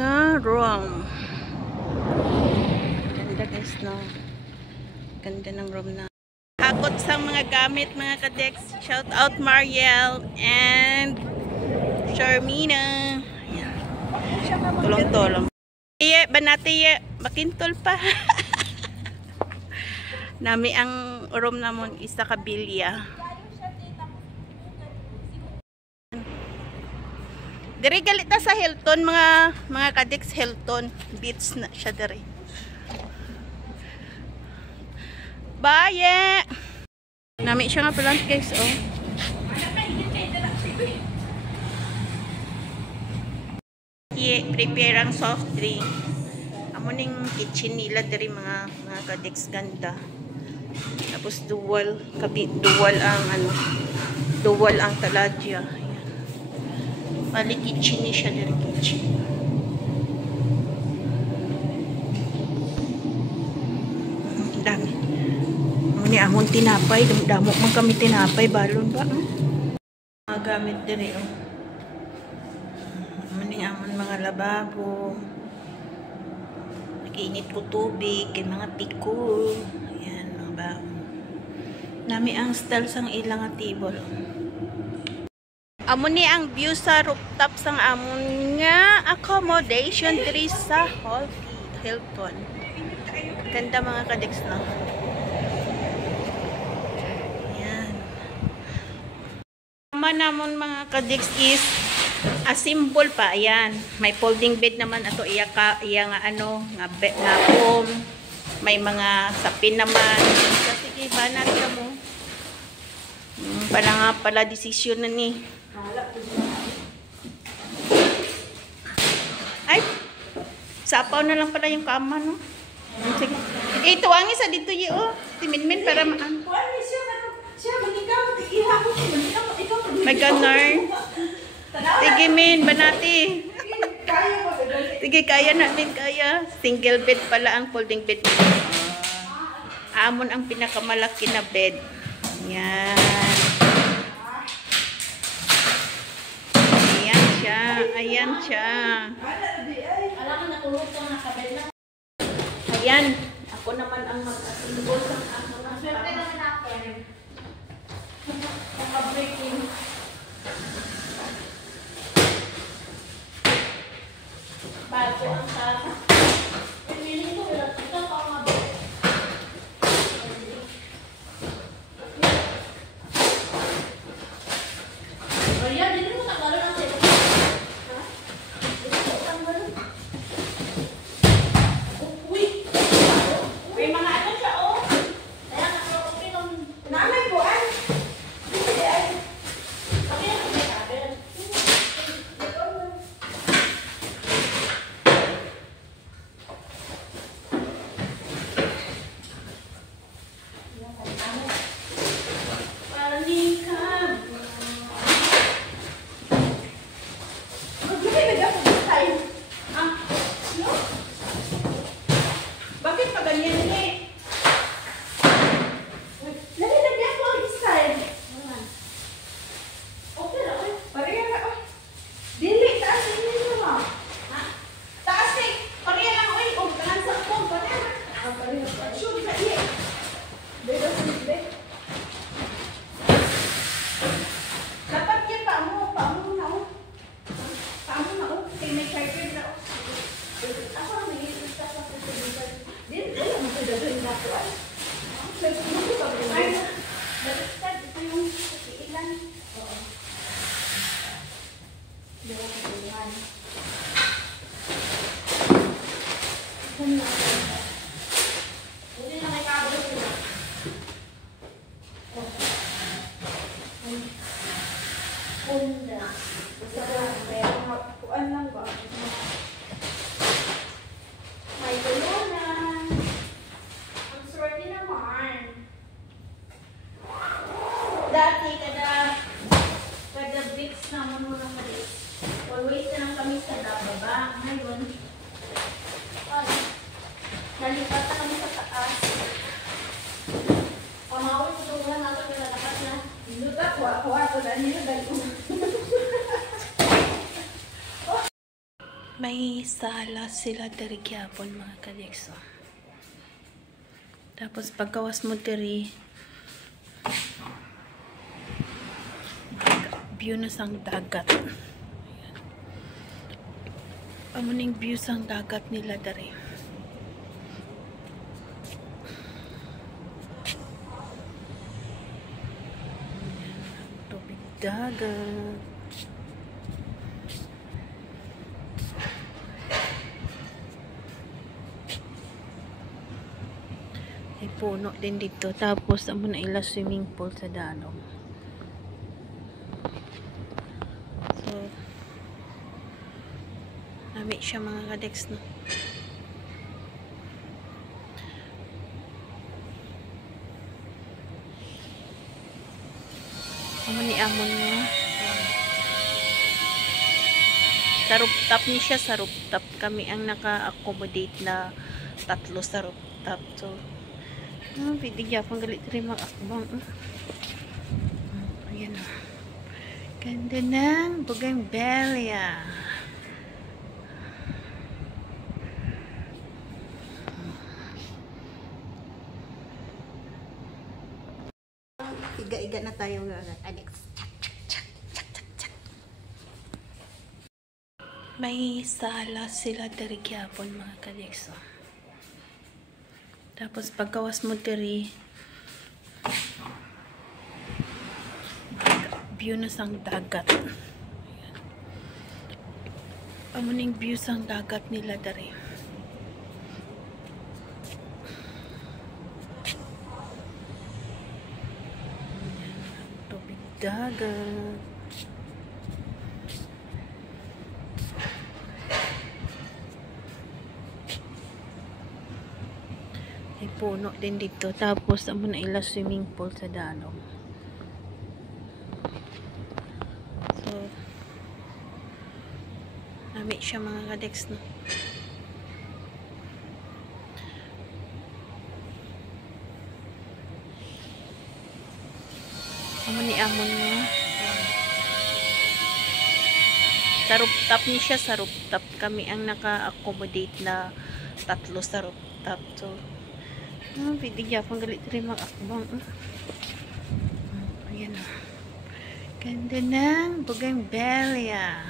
mga room. Ganda guys, no? Ganda ng room na. Hakot sa mga gamit, mga kadex. Shout out Mariel and Charmina. Ayan. Tulong-tulong. Iye, banati ye. Makintol pa. Nami ang room namon isa kabilya. Diri galit na sa Hilton, mga kadex. Hilton Beach na siya diri. Bye! Nami siya nga pala guys, oh. Prepare ang soft drink. Amo ning kitchen nila diri mga kadex, ganda. Tapos dual ang taladya. Ayan. Bali kitchen ni siya diri, kitchen. Dami. Ni amon tinapay, damo man kami tinapay, balon ba? Mga gamit diri, oh. Ni amon mga lababo. Nagiinit ko tubig, kay mga pikul. Ayan, mga bao. Nami ang style sang ilang table. Amon ni ang view sa rooftop sang amon nga accommodation diri sa Hilton. Ganda mga kadex, no? Namon mga kadex is a symbol pa. Ayan, may folding bed naman ato iya nga ano nga bed na foam, may mga sapin naman. Sige banat ka mo pala desisyon na ni. Ay, sapaw na lang pala yung kama, no? Sige, ito ang isa dito yo, timinmin para maan. May ganar. Sige min, banati. Sige, kaya natin, kaya. Single bed pala ang folding bed. Amon ang pinakamalaki na bed. Yan. Ayan siya. Ayan siya. Ayan. Ako naman ang mag-asimbol sa aking breaking. Bago ang tama. Piniling ko, ito pa ang mabot. Maria, dito mo tanggalon ang sila. Ha? Dito mo tanggalon. Uy! May mga ano siya, oh. Kaya nakapapin ang nanay ko, ay. Dati kada bricks naman mo ng kalis. Always na lang kami sa baba. Ngayon, May sala sila diri gyapon mga kadekso. Tapos pagkawas mo diri view na sang dagat. Amuning view sang dagat nila diri. Tubig dagat. Ay puno din dito. Tapos amo na ila swimming pool sa danom. So nami siya mga kadeks, no. Amo ni amon mo. Sa rooftop ni siya, sa rooftop kami ang naka-accommodate na 3 sa rooftop. So pwede gyapon galit rin mga akbang. Ayan o. Ganda ng bougainvillea. Iga-iga na tayo, Alex. May sala sila diri gyapon mga kadekso. Tapos pagkawas mo diri view na sang dagat. Amuning view sang dagat nila diri. Tubig dagat. Ay puno din dito. Tapos amo na ila swimming pool sa danom. So nami siya mga kadeks, no. Amo ni amon mo. Sa rooftop ni siya, sa rooftop kami ang naka-accommodate na 3 sa rooftop. So pwede gyapon galit rin mga akbang. Ayan o. Ganda ng bougainvillea.